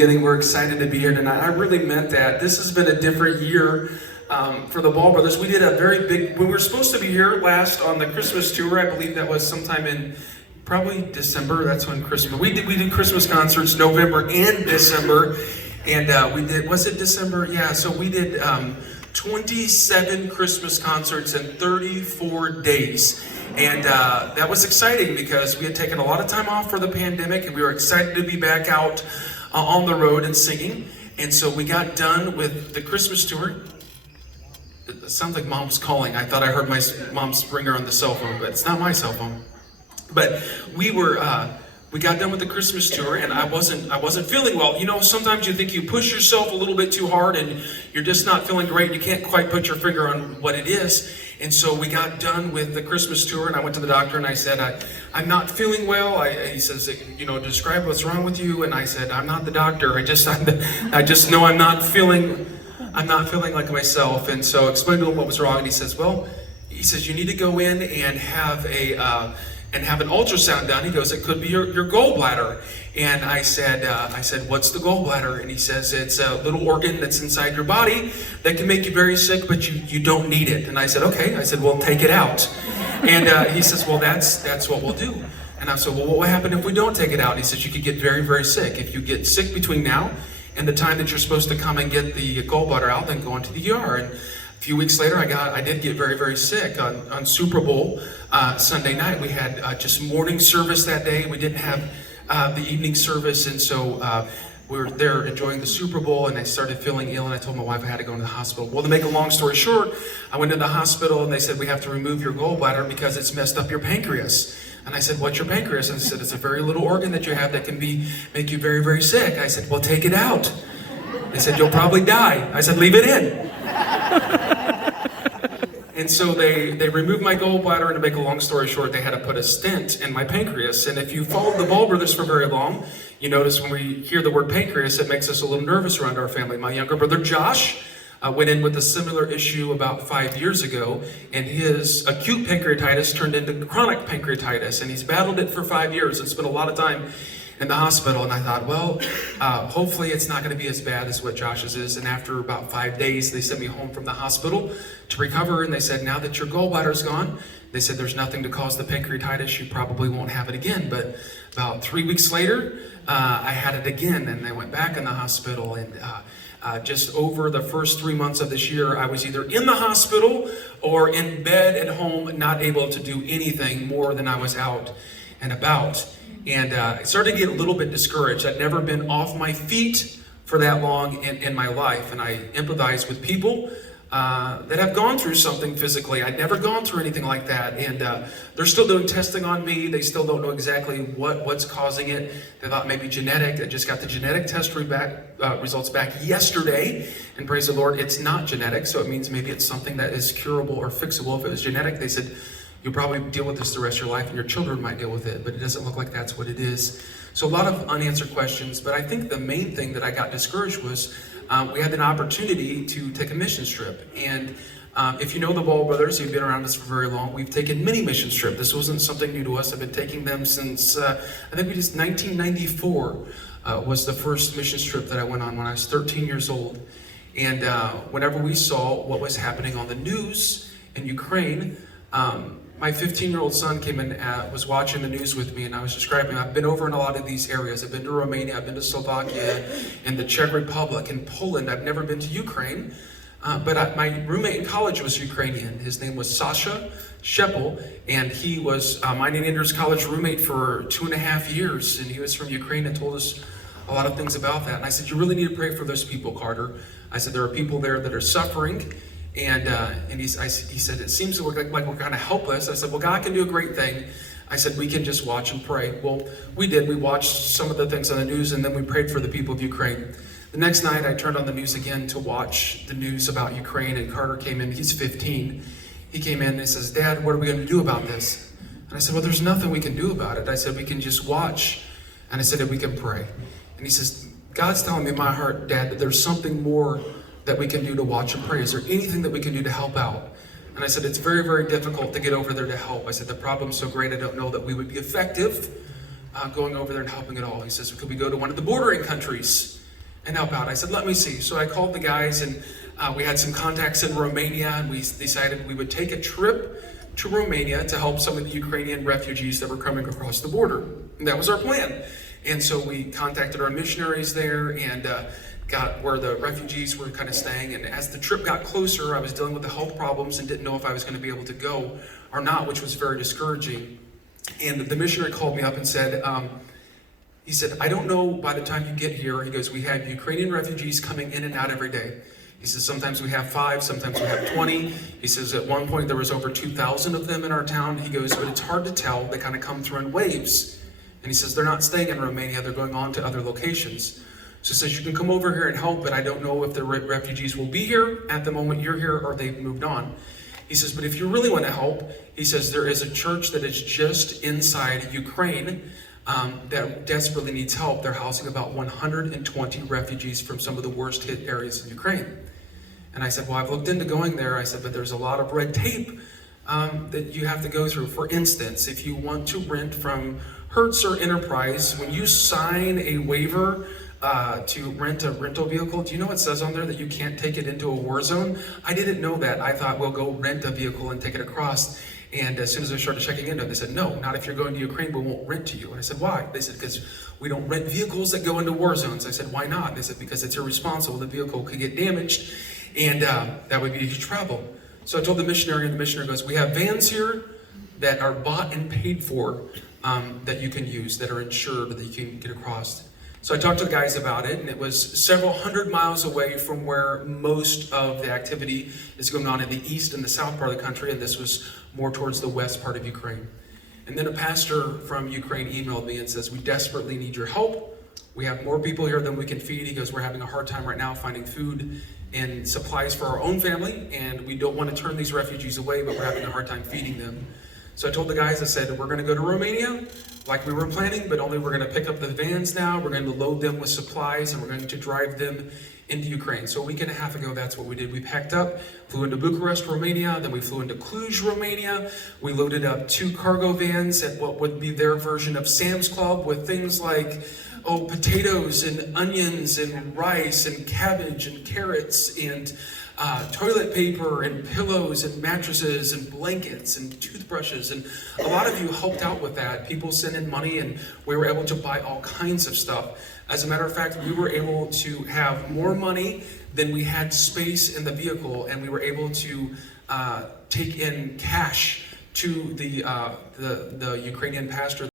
We're excited to be here tonight. I really meant that. This has been a different year for the Ball Brothers. We did a very big, we were supposed to be here last on the Christmas tour. I believe that was sometime in probably December. That's when Christmas, we did Christmas concerts November and December. And we did, was it December? Yeah, so we did 27 Christmas concerts in 34 days. And that was exciting because we had taken a lot of time off for the pandemic and we were excited to be back out on the road and singing. And so we got done with the Christmas tour. It sounds like mom's calling. I thought I heard my mom's ringer on the cell phone, but it's not my cell phone. But we got done with the Christmas tour, and I wasn't feeling well. You know, sometimes you think you push yourself a little bit too hard, and you're just not feeling great. You can't quite put your finger on what it is. And so we got done with the Christmas tour, and I went to the doctor, and I said, I'm not feeling well. He says, you know, describe what's wrong with you. And I said, I'm not the doctor. I just know I'm not feeling like myself. And so I explained to him what was wrong, and he says, you need to go in and have an ultrasound done. He goes, it could be your gallbladder. And I said, what's the gallbladder? And he says, it's a little organ that's inside your body that can make you very sick, but you don't need it. And I said, okay. I said, well, take it out. And he says, well, that's what we'll do. And I said, well, what will happen if we don't take it out? And he says, you could get very, very sick. If you get sick between now and the time that you're supposed to come and get the gallbladder out, then go into the ER. And a few weeks later, I did get very, very sick. On Super Bowl Sunday night, we had just morning service that day. We didn't have the evening service, and so we were there enjoying the Super Bowl, and I started feeling ill, and I told my wife I had to go to the hospital. Well, to make a long story short, I went to the hospital, and they said, we have to remove your gallbladder because it's messed up your pancreas. And I said, what's your pancreas? And they said, it's a very little organ that you have that can make you very, very sick. I said, well, take it out. They said, you'll probably die. I said, leave it in. And so they removed my gallbladder, and to make a long story short, they had to put a stent in my pancreas. And if you followed the Ball Brothers for very long, you notice when we hear the word pancreas, it makes us a little nervous around our family. My younger brother, Josh, went in with a similar issue about 5 years ago, and his acute pancreatitis turned into chronic pancreatitis, and he's battled it for 5 years and spent a lot of time in the hospital. And I thought, well, hopefully it's not going to be as bad as what Josh's is. And after about 5 days, they sent me home from the hospital to recover, and they said, now that your gallbladder's gone, they said there's nothing to cause the pancreatitis, you probably won't have it again. But about 3 weeks later, I had it again, and I went back in the hospital. And just over the first 3 months of this year, I was either in the hospital or in bed at home, not able to do anything more than I was out and about. And I started to get a little bit discouraged. I'd never been off my feet for that long in my life. And I empathize with people that have gone through something physically. I'd never gone through anything like that. And they're still doing testing on me. They still don't know exactly what's causing it. They thought maybe genetic. I just got the genetic test results back yesterday. And praise the Lord, it's not genetic. So it means maybe it's something that is curable or fixable. If it was genetic, they said, you'll probably deal with this the rest of your life, and your children might deal with it, but it doesn't look like that's what it is. So a lot of unanswered questions, but I think the main thing that I got discouraged was we had an opportunity to take a mission trip. And if you know the Ball Brothers, you've been around us for very long, we've taken many mission trips. This wasn't something new to us. I've been taking them since, I think we just 1994 was the first mission trip that I went on when I was 13 years old. And whenever we saw what was happening on the news in Ukraine, my 15-year-old son came in, was watching the news with me, and I was describing, I've been over in a lot of these areas. I've been to Romania, I've been to Slovakia, and the Czech Republic, and Poland. I've never been to Ukraine, but my roommate in college was Ukrainian. His name was Sasha Shepel, and he was my Indians College roommate for 2.5 years, and he was from Ukraine and told us a lot of things about that. And I said, you really need to pray for those people, Carter. I said, there are people there that are suffering. And he said, it seems to look like we're kind of helpless. I said, well, God can do a great thing. I said, we can just watch and pray. Well, we did. We watched some of the things on the news, and then we prayed for the people of Ukraine. The next night, I turned on the news again to watch the news about Ukraine, and Carter came in. He's 15. He came in and he says, Dad, what are we going to do about this? And I said, well, there's nothing we can do about it. I said, we can just watch. And I said, we can pray. And he says, God's telling me in my heart, Dad, that there's something more that we can do to watch and pray. Is there anything that we can do to help out? And I said, it's very, very difficult to get over there to help. I said, the problem's so great, I don't know that we would be effective going over there and helping at all. He says, could we go to one of the bordering countries? and help out. I said, let me see. So I called the guys, and we had some contacts in Romania, and we decided we would take a trip to Romania to help some of the Ukrainian refugees that were coming across the border. And that was our plan. And so we contacted our missionaries there and got where the refugees were kind of staying. And as the trip got closer, I was dealing with the health problems and didn't know if I was going to be able to go or not, which was very discouraging. And the missionary called me up and said, he said, I don't know by the time you get here. He goes, we have Ukrainian refugees coming in and out every day. He says, sometimes we have 5, sometimes we have 20. He says, at one point there was over 2,000 of them in our town. He goes, but it's hard to tell. They kind of come through in waves. And he says, they're not staying in Romania. They're going on to other locations. So he says, you can come over here and help, but I don't know if the refugees will be here at the moment you're here or they've moved on. He says, but if you really want to help, he says, there is a church that is just inside Ukraine that desperately needs help. They're housing about 120 refugees from some of the worst hit areas in Ukraine. And I said, well, I've looked into going there. I said, but there's a lot of red tape that you have to go through. For instance, if you want to rent from Hertz or Enterprise, when you sign a waiver to rent a rental vehicle, do you know what it says on there that you can't take it into a war zone? I didn't know that. I thought, well, go rent a vehicle and take it across. And as soon as I started checking into it, they said, no, not if you're going to Ukraine, we won't rent to you. And I said, why? They said, because we don't rent vehicles that go into war zones. I said, why not? They said, because it's irresponsible. The vehicle could get damaged, and that would be a huge trouble. So I told the missionary, and the missionary goes, we have vans here that are bought and paid for that you can use, that are insured, that you can get across. So I talked to the guys about it, and it was several hundred miles away from where most of the activity is going on in the east and the south part of the country, and this was more towards the west part of Ukraine. And then a pastor from Ukraine emailed me and says, we desperately need your help. We have more people here than we can feed. He goes, we're having a hard time right now finding food and supplies for our own family, and we don't want to turn these refugees away, but we're having a hard time feeding them. So I told the guys, I said, we're going to go to Romania like we were planning, but only we're going to pick up the vans now. We're going to load them with supplies, and we're going to drive them into Ukraine. So a week and a half ago, that's what we did. We packed up, flew into Bucharest, Romania, then we flew into Cluj, Romania. We loaded up 2 cargo vans at what would be their version of Sam's Club with things like potatoes and onions and rice and cabbage and carrots and toilet paper and pillows and mattresses and blankets and toothbrushes. And a lot of you helped out with that. People sent in money, and we were able to buy all kinds of stuff. As a matter of fact, we were able to have more money than we had space in the vehicle, and we were able to take in cash to the Ukrainian pastor